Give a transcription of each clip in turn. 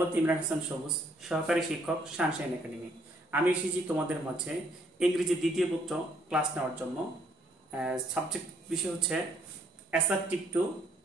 মোহাম্মদ ইমরান হাসান সবুজ, সহকারী শিক্ষক সানশাইন একাডেমি। আমি এসেছি তোমাদের মাঝে ইংরেজি দ্বিতীয় পত্র ক্লাস নেওয়ার জন্য। সাবজেক্ট বিষয় হচ্ছে অ্যাসার্টিভ টু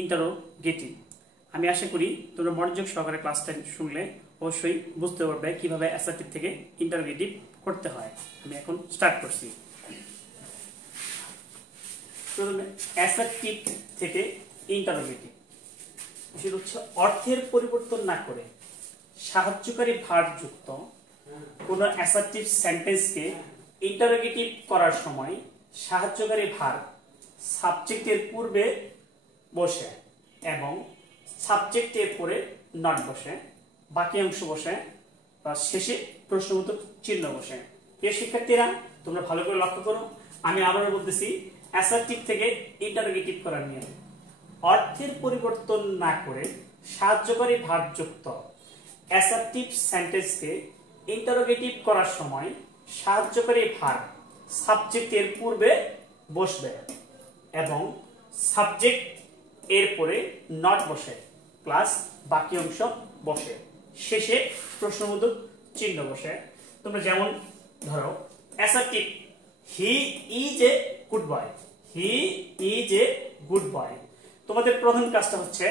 ইন্টারোগেটিভ। আমি আশা করি তোমরা মনোযোগ সহকারে ক্লাসটা শুনলে অবশ্যই বুঝতে পারবে কিভাবে অ্যাসার্টিভ থেকে ইন্টারোগেটিভ করতে হয়। আমি এখন স্টার্ট করছি। প্রথমে অ্যাসার্টিভ থেকে ইন্টারোগেটিভ সেটা হচ্ছে অর্থের পরিবর্তন না করে সাহায্যকারী ভার্ব যুক্ত কোন অ্যাসার্টিভ সেন্টেন্সকে ইন্টারোগেটিভ করার সময় সাহায্যকারী ভার্ব সাবজেক্টের পূর্বে বসে এবং সাবজেক্টের পরে নট বসে, বাকি অংশ বসে বা শেষে প্রশ্নবোধক চিহ্ন বসে। প্রিয় শিক্ষার্থীরা, তোমরা ভালো করে লক্ষ্য করো। আমি আবারও বলতেছি, অ্যাসার্টিভ থেকে ইন্টারোগেটিভ করার নিয়ম অর্থের পরিবর্তন না করে সাহায্যকারী ভার্ব যুক্ত অ্যাসার্টিভ সেন্টেন্সকে ইন্টারোগেটিভ করার সময় সাহায্যকারী ভার্ব সাবজেক্টের পূর্বে বসবে এবং সাবজেক্ট এর পরে নট বসে প্লাস বাকি অংশ বসে, শেষে প্রশ্নবোধক চিহ্ন বসে। তোমরা যেমন ধরো assertive, he is a good boy, he is a good boy. তোমাদের প্রধান কাজটা হচ্ছে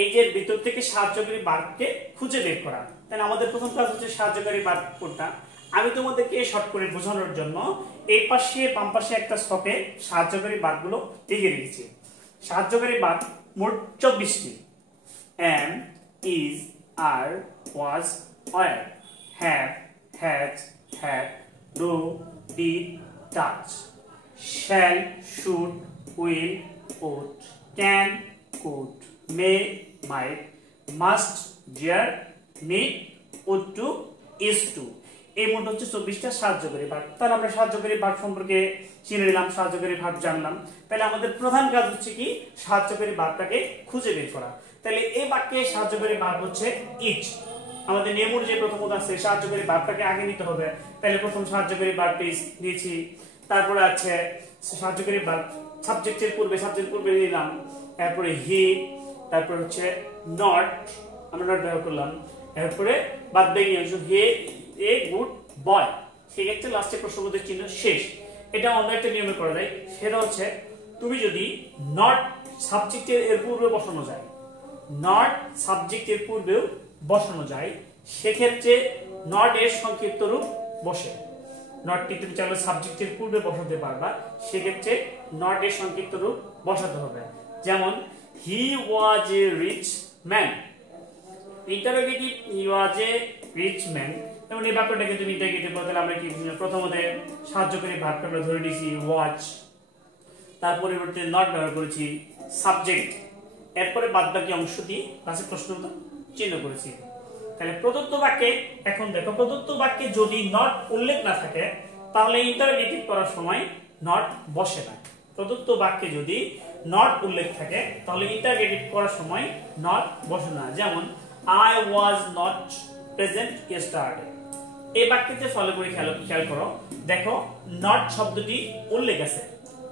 এই যে ভিতর থেকে সাহায্যকারী ভার্বকে খুঁজে বের করা। তাহলে আমাদের প্রথম কাজ হচ্ছে সাহায্যকারী ভার্ব কোনটা। আমি তোমাদেরকে শর্ট করে বোঝানোর জন্য এই পাশে বাম পাশে একটা ছকে সাহায্যকারী ভার্বগুলো লিখে রেখেছি। সাহায্যকারী ভার্ব মোট 24টি। am, is, are, was, were, have, has, had, do, did, does, shall, should, will, would, can, could, may, might, must, dare, need, ought to, is to। এই মোট হচ্ছে 24টা সাহায্যকারী ভার্ব। তাহলে আমরা সাহায্যকারী ভার্ব সম্পর্কে চিনে নিলাম, সাহায্যকারী ভার্ব জানলাম। তাহলে আমাদের প্রধান কাজ হচ্ছে কি, সাহায্যকারী ভার্বটাকে খুঁজে বের করা। তাহলে এই বাক্যে সাহায্যকারী ভার্ব হচ্ছে ইজ। আমাদের নিয়ম অনুযায়ী প্রথমত আছে সাহায্যকারী ভার্বটাকে আগে নিতে হবে। তাহলে প্রথম সাহায্যকারী ভার্বটা ইজ নিয়েছি। তারপরে আছে সাহায্যকারী ভার্ব সাবজেক্টের পূর্বে নিলাম। তারপরে হি, তারপর হচ্ছে নট, আমরা নট ব্যবহার করলাম। এরপরে বাদ বাকি অংশ হে এ গুড বয়, সেক্ষেত্রে লাস্টে প্রশ্নবোধক চিহ্ন শেষ। এটা অন্য একটা নিয়মে করা যায়, সেটা হচ্ছে তুমি যদি নট সাবজেক্টের এর পূর্বে বসানো যায়, নট সাবজেক্টের পূর্বেও বসানো যায়, সেক্ষেত্রে নট এর সংক্ষিপ্ত রূপ বসে। নটটি তুমি চাইলে সাবজেক্টের পূর্বে বসাতে পারবা, সেক্ষেত্রে নট এর সংক্ষিপ্ত রূপ বসাতে হবে। যেমন he was a rich man, interrogative he was a rich man. এবং এই বাক্যটাকে তুমি ইন্টারোগেটিভ করতে আমরা কি প্রথমতে সাহায্যকারী ভার্বটা আমরা ধরে নিয়েছি ওয়াজ, তার পরিবর্তে নট ব্যবহার করেছি সাবজেক্ট, এরপরে বাদবাকি অংশটি লাস্টে প্রশ্নবোধক চিহ্ন করেছি। তাহলে প্রদত্ত বাক্যে এখন দেখো, প্রদত্ত বাক্যে যদি নট উল্লেখ না থাকে তাহলে ইন্টারোগেটিভ করার সময় নট বসে না। প্রদত্ত বাক্যে যদি নট উল্লেখ থাকে তাহলে ইন্টারোগেটিভ করার সময় নট বসে না। যেমন I was not present yesterday। এই বাক্যতে ফলো করে খেয়াল করো, দেখো নট শব্দটি উল্লেখ আছে।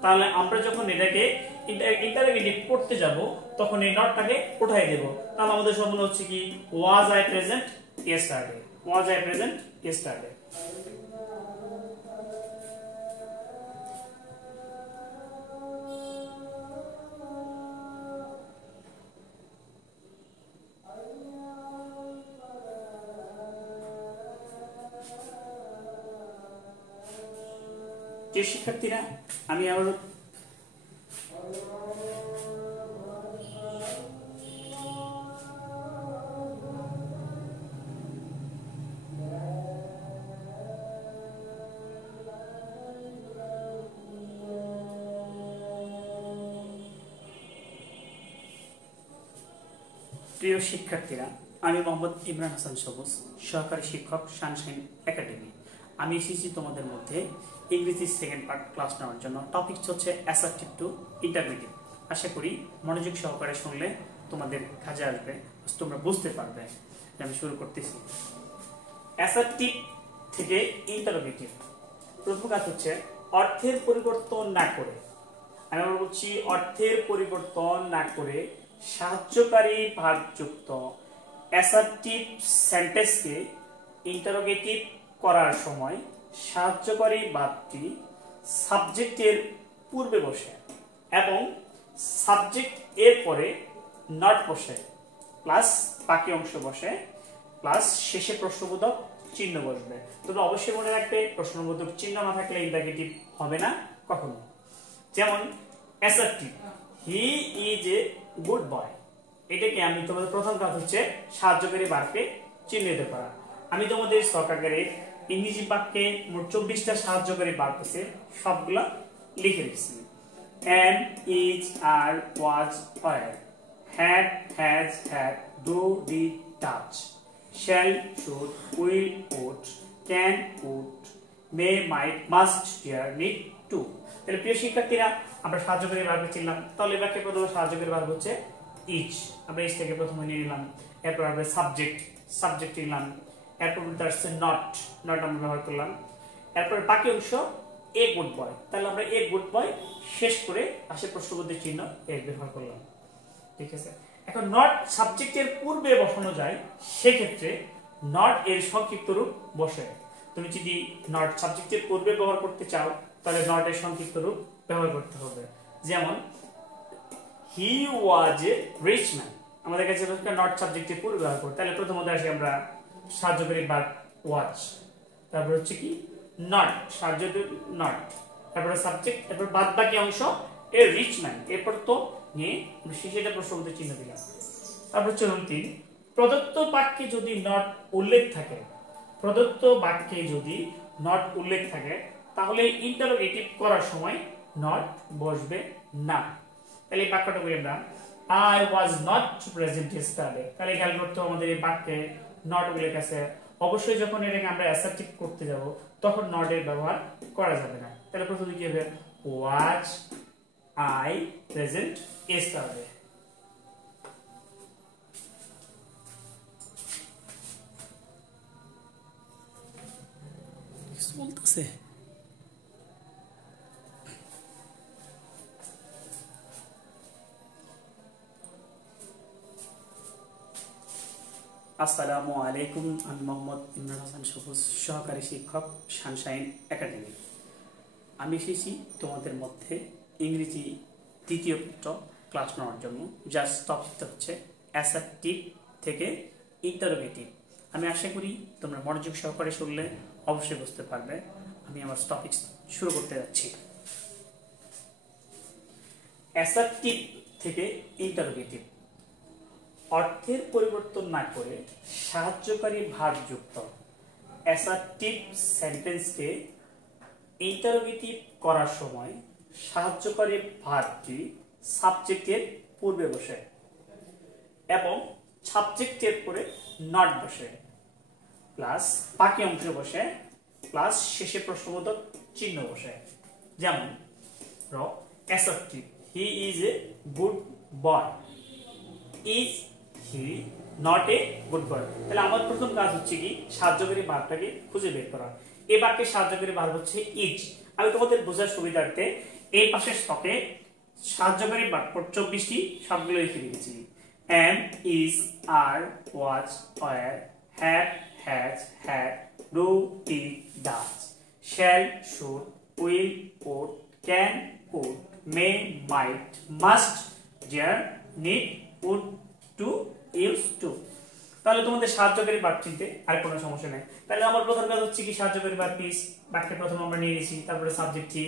তাহলে আমরা যখন এটাকে ইন্টারোগেটিভ করতে যাব তখন এই নটটাকে উঠাই দেব। তাহলে আমাদের সম্পূর্ণ হচ্ছে কি was I present yesterday, was I present yesterday। যে শিক্ষার্থীরা, আমি আবার প্রিয় শিক্ষার্থীরা, আমি মোহাম্মদ ইমরান হাসান সবুজ, সহকারী শিক্ষক সানশাইন একাডেমি। আমি এসেছি তোমাদের মধ্যে ইংরেজি সেকেন্ড পার্ট ক্লাস নেওয়ার জন্য। টপিক হচ্ছে অ্যাসার্টিভ টু ইন্টারোগেটিভ। আশা করি মনোযোগ সহকারে শুনলে তোমাদের কাজে আসবে, তোমরা বুঝতে পারবে। আমি শুরু করতেছি। অ্যাসার্টিভ থেকে ইন্টারোগেটিভ প্রথম কাজ হচ্ছে অর্থের পরিবর্তন না করে। আমি বলছি অর্থের পরিবর্তন না করে সাহায্যকারী ভার্ব যুক্ত অ্যাসার্টিভ সেন্টেন্সকে ইন্টারোগেটিভ করার সময় সাহায্যকারী ভার্বটি সাবজেক্টের পূর্বে বসে এবং সাবজেক্ট এর পরে নট বসে প্লাস বাকি অংশ বসে প্লাস শেষে প্রশ্নবোধক চিহ্ন বসবে। তোমরা অবশ্যই মনে রাখবে প্রশ্নবোধক চিহ্ন না থাকলে ইন্টারোগেটিভ হবে না কখনো। যেমন assertive, he is a good boy, এটাকে আমি তোমাদের প্রথম কাজ হচ্ছে সাহায্যকারী ভার্বকে চিহ্নিত করা। আমি তোমাদের সরকারের ইংরেজি বাক্যে মোট 24টা সাহায্যকারী ভার্ব আছে, সবগুলো লিখে রেখেছি। am, is, are, was, were, had, has, had, do, did, does, shall, should, will, would, can, would, may, might, must, dare, need, to। তাহলে প্রিয় শিক্ষার্থীরা, আমরা সাহায্যকারী ভার্ব চিনলাম। তাহলে বাক্যে প্রথমে সাহায্যকারী ভার্ব হচ্ছে ইজ, আমরা ইজ থেকে প্রথমে নিয়ে নিলাম। এরপর আমরা সাবজেক্ট নিলাম। এরপর আসছে নট আমরা ব্যবহার করলাম। এরপর বাকি অংশ এ গুড বয়, তাহলে আমরা এ গুড বয় শেষ করে পাশে প্রশ্নবোধক চিহ্ন এর ব্যবহার করলাম। ঠিক আছে, এখন নট সাবজেক্টের পূর্বে বসানো যায়, সেক্ষেত্রে নট এর সংক্ষিপ্ত রূপ বসে। তুমি যদি নট সাবজেক্টের পূর্বে ব্যবহার করতে চাও তাহলে নট এর সংক্ষিপ্ত রূপ ব্যবহার করতে হবে। যেমন he was a rich man, আমাদের কাছে নট সাবজেক্টের পূর্বে ব্যবহার করতে, তাহলে প্রথমত আসি আমরা সাহায্যকারী ভার্ব ওয়াজ, তারপর হচ্ছে কি নট, সাহায্যকারী নট, তারপরে সাবজেক্ট, এরপর বাদ বাকি অংশ এ রিচ ম্যান, এরপর তো নিয়ে শেষে প্রশ্নবোধক চিহ্ন দিলাম। তারপর চলুন 3, প্রদত্ত বাক্যে যদি নট উল্লেখ থাকে, তাহলে ইন্টারোগেটিভ করার সময় নট বসবে না। তাহলে এই বাক্যটা বলি আমরা, I was not present yesterday, তাহলে খেয়াল করতে আমাদের এই বাক্যে নট উল্লেখ আছে। অবশ্যই যখন এটাকে আমরা অ্যাসার্টিভ করতে যাব তখন নট এর ব্যবহার করা যাবে না। তাহলে প্রথমে কি হবে, was I present yesterday। বলতেছে আসসালামু আলাইকুম, আমি মোহাম্মদ ইমরান হাসান সবুজ, সহকারী শিক্ষক, সানশাইন একাডেমি। আমি এসেছি তোমাদের মধ্যে ইংরেজি তৃতীয় পত্র ক্লাস নেওয়ার জন্য, যার টপিকটা হচ্ছে অ্যাসার্টিভ থেকে ইন্টারোগেটিভ। আমি আশা করি তোমরা মনোযোগ সহকারে শুনলে অবশ্যই বুঝতে পারবে। আমি আমার টপিক শুরু করতে যাচ্ছি। অ্যাসার্টিভ থেকে ইন্টারোগেটিভ, অর্থের পরিবর্তন না করে সাহায্যকারী ভার্ব যুক্ত অ্যাসার্টিভ সেন্টেন্সকে ইন্টারোগেটিভ করার সময় সাহায্যকারী ভার্বটি সাবজেক্টের পূর্বে বসে এবং সাবজেক্টের পরে নট বসে প্লাস বাকি অংশ বসে প্লাস শেষে প্রশ্নবোধক চিহ্ন বসে। যেমন assertive, he is a good boy, is he not a good boy. তাহলে আমার প্রথম কাজ হচ্ছে কি সাহায্যকারী ভার্বটাকে খুঁজে বের করা। এই বাক্যে সাহায্যকারী ভার্ব হচ্ছে ইজ। আমি তোমাদের বোঝার সুবিধার্থে এই পাশের স্টকে সাহায্যকারী ভার্ব 24টি সবগুলো লিখে দিয়েছি। am, is, are, was, were, have, has, had, do, did, does, shall, should, will, would, can, would, may, might, must, dare, need, would, to, used to। তাহলে তোমাদের সাহায্যকারী ভার্ব চিনতে আর কোনো সমস্যা নেই। তাহলে আমার প্রথম কাজ হচ্ছে কি সাহায্যকারী ভার্ব পিস, বাক্যে প্রথম আমরা নিয়ে নিয়েছি, তারপরে সাবজেক্ট টি,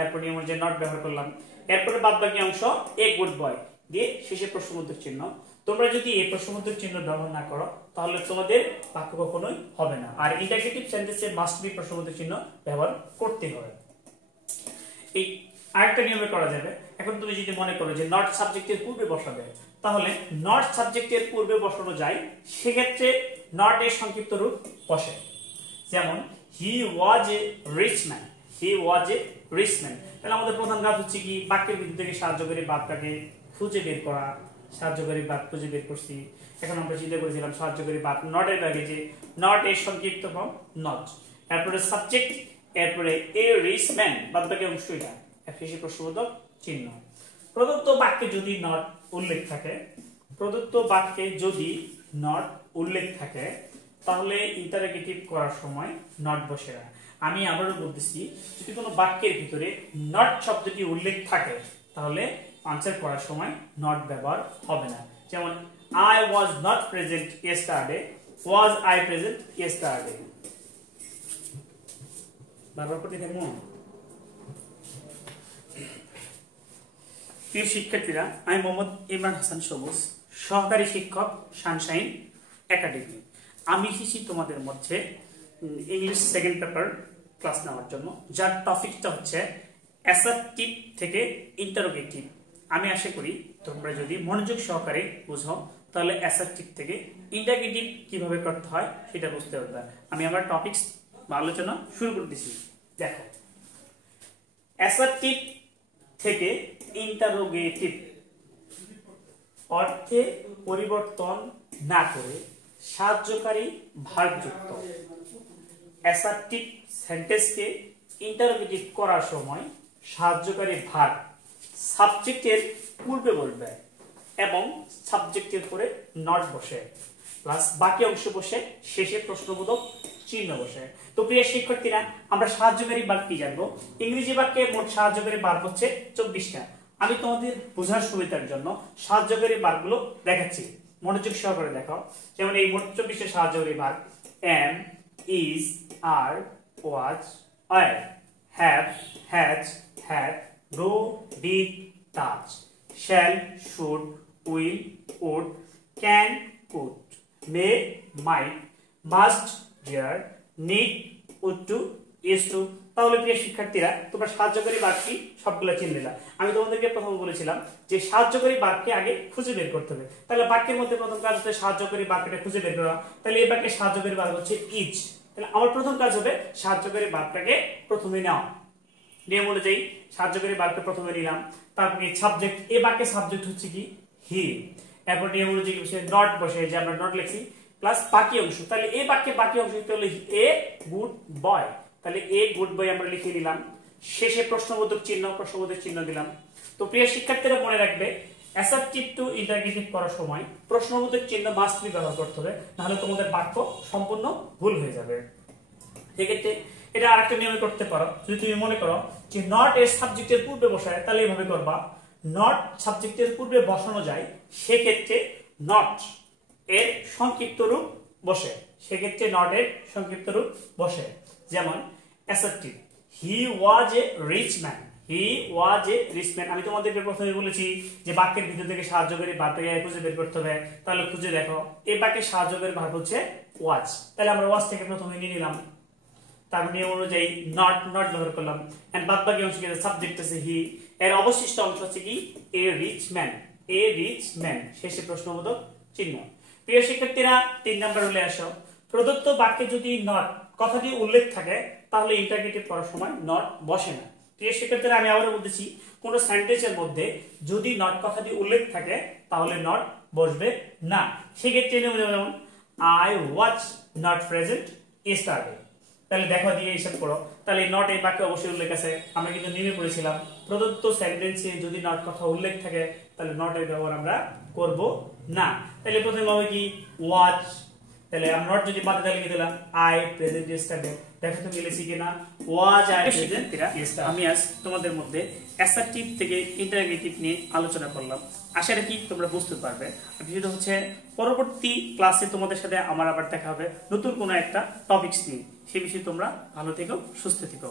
এরপর নিয়ে আমরা যে নট ব্যবহার করলাম, এরপরে বাদ বাকি অংশ এ গুড বয় দিয়ে শেষে প্রশ্নবোধক চিহ্ন। তোমরা যদি এই প্রশ্নবোধক চিহ্ন ব্যবহার না করো তাহলে তোমাদের বাক্য কখনোই হবে না। আর ইন্টারোগেটিভ সেন্টেন্সে মাস্ট বি প্রশ্নবোধক চিহ্ন ব্যবহার করতে হবে। এই আরেকটা নিয়মে করা যাবে। এখন তুমি যদি মনে করো যে নট সাবজেক্টের পূর্বে বসাবে, তাহলে নট সাবজেক্টের পূর্বে বসানো যায়, সেক্ষেত্রে নট এর সংক্ষিপ্ত রূপ বসে। যেমন he was a rich man, he was a rich man. তাহলে আমাদের প্রধান কাজ হচ্ছে কি বাক্যের ভিতর থেকে সাহায্যকারী ভার্বটাকে খুঁজে বের করা। সাহায্যকারী ভার্ব খুঁজে বের করছি। এখন আমরা চিন্তা করেছিলাম সাহায্যকারী ভার্ব নট এর আগে যে নট এর সংক্ষিপ্ত ফর্ম নট, এরপরে সাবজেক্ট, এরপরে এ রিচ ম্যান, বাদ বাকি অংশটা শেষে প্রশ্নবোধক চিহ্ন। প্রদত্ত বাক্যে যদি নট উল্লেখ থাকে, প্রদত্ত বাক্যে যদি নট উল্লেখ থাকে তাহলে ইন্টারোগেটিভ করার সময় নট বসে না। আমি আবারও বলতেছি, যদি কোনো বাক্যের ভিতরে নট শব্দটি উল্লেখ থাকে তাহলে আনসার করার সময় নট ব্যবহার হবে না। যেমন I was not present yesterday, was I present yesterday। বারবার করে দেখো। প্রিয় শিক্ষার্থীরা, আমি মোহাম্মদ ইমরান হাসান সবুজ, সহকারী শিক্ষক সানশাইন একাডেমি। আমি এসেছি তোমাদের মধ্যে ইংলিশ সেকেন্ড পেপার ক্লাস নেওয়ার জন্য, যার টপিকটা হচ্ছে অ্যাসার্টিভ থেকে ইন্টারোগেটিভ। আমি আশা করি তোমরা যদি মনোযোগ সহকারে বুঝো তাহলে অ্যাসার্টিভ থেকে ইন্টারোগেটিভ কিভাবে করতে হয় সেটা বুঝতে পারবে। আমি আমার টপিকস বা আলোচনা শুরু করতেছি। দেখো, অ্যাসার্টিভ থেকে ইন্টারোগেটিভ অর্থে পরিবর্তন না করে সাহায্যকারী ভার্বযুক্ত অ্যাসার্টিভ সেন্টেন্সকে ইন্টারোগেটিভ করার সময় সাহায্যকারী ভার্ব সাবজেক্টের পূর্বে বলবে এবং সাবজেক্টের পরে নট বসে প্লাস বাকি অংশ বসে শেষে প্রশ্নবোধক চিহ্ন বসে। তো প্রিয় শিক্ষার্থীরা, আমরা সাহায্যকারী ভার্ব কি জানবো? ইংরেজি বাক্যে মোট সাহায্যকারী ভার্ব হচ্ছে 24টা। আমি তোমাদের বোঝার সুবিধার জন্য সাহায্যকারী ভার্বগুলো দেখাচ্ছি, মনোযোগ সহকারে দেখো। যেমন এই মোট 24টা সাহায্যকারী verb: am, is, are, was, were, have, has, had, do, did, does, shall, should, will, would, can, could, may, might, must, dare, need, would to, is to। তাহলে প্রিয় শিক্ষার্থীরা, তোমরা সাহায্যকারী বাক্যটি সবগুলো চিনে নিলা। আমি তোমাদেরকে প্রথমে বলেছিলাম যে সাহায্যকারী বাক্যকে আগে খুঁজে বের করতে হবে। তাহলে বাক্যের মধ্যে প্রথম কাজ হচ্ছে সাহায্যকারী বাক্যটা খুঁজে বের করা। তাহলে এই বাক্যে সাহায্যকারী বাক্য হচ্ছে ইজ। তাহলে আমার প্রথম কাজ হবে সাহায্যকারী বাক্যটাকে প্রথমে নেওয়া। নিয়ম অনুযায়ী সাহায্যকারী বাক্যকে প্রথমে নিলাম, তারপরে সাবজেক্ট, এই বাক্যের সাবজেক্ট হচ্ছে কি হি। এরপর নিয়ম অনুযায়ী নট বসে, যে আমরা নট লিখছি, প্লাস বাকি অংশ। তাহলে এই বাক্যের বাকি অংশ হলো এ গুড বয়। তাহলে এ গুড বয় আমরা লিখে দিলাম। শেষে প্রশ্নবোধক চিহ্ন দিলাম। তো প্রিয় শিক্ষার্থীরা মনে রাখবে, অ্যাসার্টিভ টু ইন্টারোগেটিভ করার সময় প্রশ্নবোধক চিহ্ন মাস্ট বি ব্যবহার করতে হবে, নাহলে তোমাদের বাক্য সম্পূর্ণ ভুল হয়ে যাবে। সেক্ষেত্রে এটা আরেকটা নিয়মে করতে পারো। যদি তুমি মনে করো যে নট এর সাবজেক্টের পূর্বে বসায়, তাহলে এইভাবে করবা। নট সাবজেক্টের পূর্বে বসানো যায়, সেক্ষেত্রে নট এর সংক্ষিপ্ত রূপ বসে। সেক্ষেত্রে নট এর সংক্ষিপ্ত রূপ বসে। যেমন assertive, he was a rich man. He was a rich man. আমি তোমাদেরকে প্রথমে বলেছি যে বাক্যের ভিতর থেকে সাহায্যকারী ভার্বটাকে খুঁজে বের করতে হবে। তাহলে খুঁজে দেখো, এই বাক্যের সাহায্যকারী ভার্ব হচ্ছে ওয়াজ। তাহলে আমরা ওয়াজ থেকে প্রথমে নিয়ে নিলাম, তারপর নিয়ম অনুযায়ী নট ব্যবহার করলাম। এন্ড বাদ বাকি অংশ সাবজেক্ট আছে হি, এর অবশিষ্ট অংশ হচ্ছে কি a rich man. A rich man, শেষে প্রশ্নবোধক চিহ্ন। প্রিয় শিক্ষার্থীরা, 3 নাম্বার হলে আসো। প্রদত্ত বাক্যে যদি নট কথাটি উল্লেখ থাকে তাহলে ইন্টারোগেটিভ করার সময় নট বসে না। প্রিয় শিক্ষার্থীরা, আমি আবারও বলতেছি, কোন সেন্টেন্সের মধ্যে যদি নট কথাটি উল্লেখ থাকে তাহলে নট বসবে না। সেক্ষেত্রে যেমন I was not present yesterday. তাহলে দেখো দিয়ে হিসাব করো, তাহলে নট এই বাক্যে অবশ্যই উল্লেখ আছে। আমরা কিন্তু নিয়ে পড়েছিলাম প্রদত্ত সেন্টেন্সে যদি নট কথা উল্লেখ থাকে তাহলে নট এর ব্যবহার আমরা করব না। তাহলে প্রথমে হবে কি ওয়াজ। তাহলে আমরা নট যদি বাদে লিখে দিলাম আই প্রেজেন্ট ইয়েস্টারডে। দেখো তো মিলেছে কিনা, ওয়াজ আই প্রেজেন্ট ইয়েস্টারডে। আমি আজ তোমাদের মধ্যে অ্যাসার্টিভ থেকে ইন্টারোগেটিভ নিয়ে আলোচনা করলাম। আশা রাখি তোমরা বুঝতে পারবে। বিষয়টা হচ্ছে পরবর্তী ক্লাসে তোমাদের সাথে আমার আবার দেখা হবে নতুন কোনো একটা টপিকস নিয়ে। সেই বিষয়ে তোমরা ভালো থেকো, সুস্থ থেকো।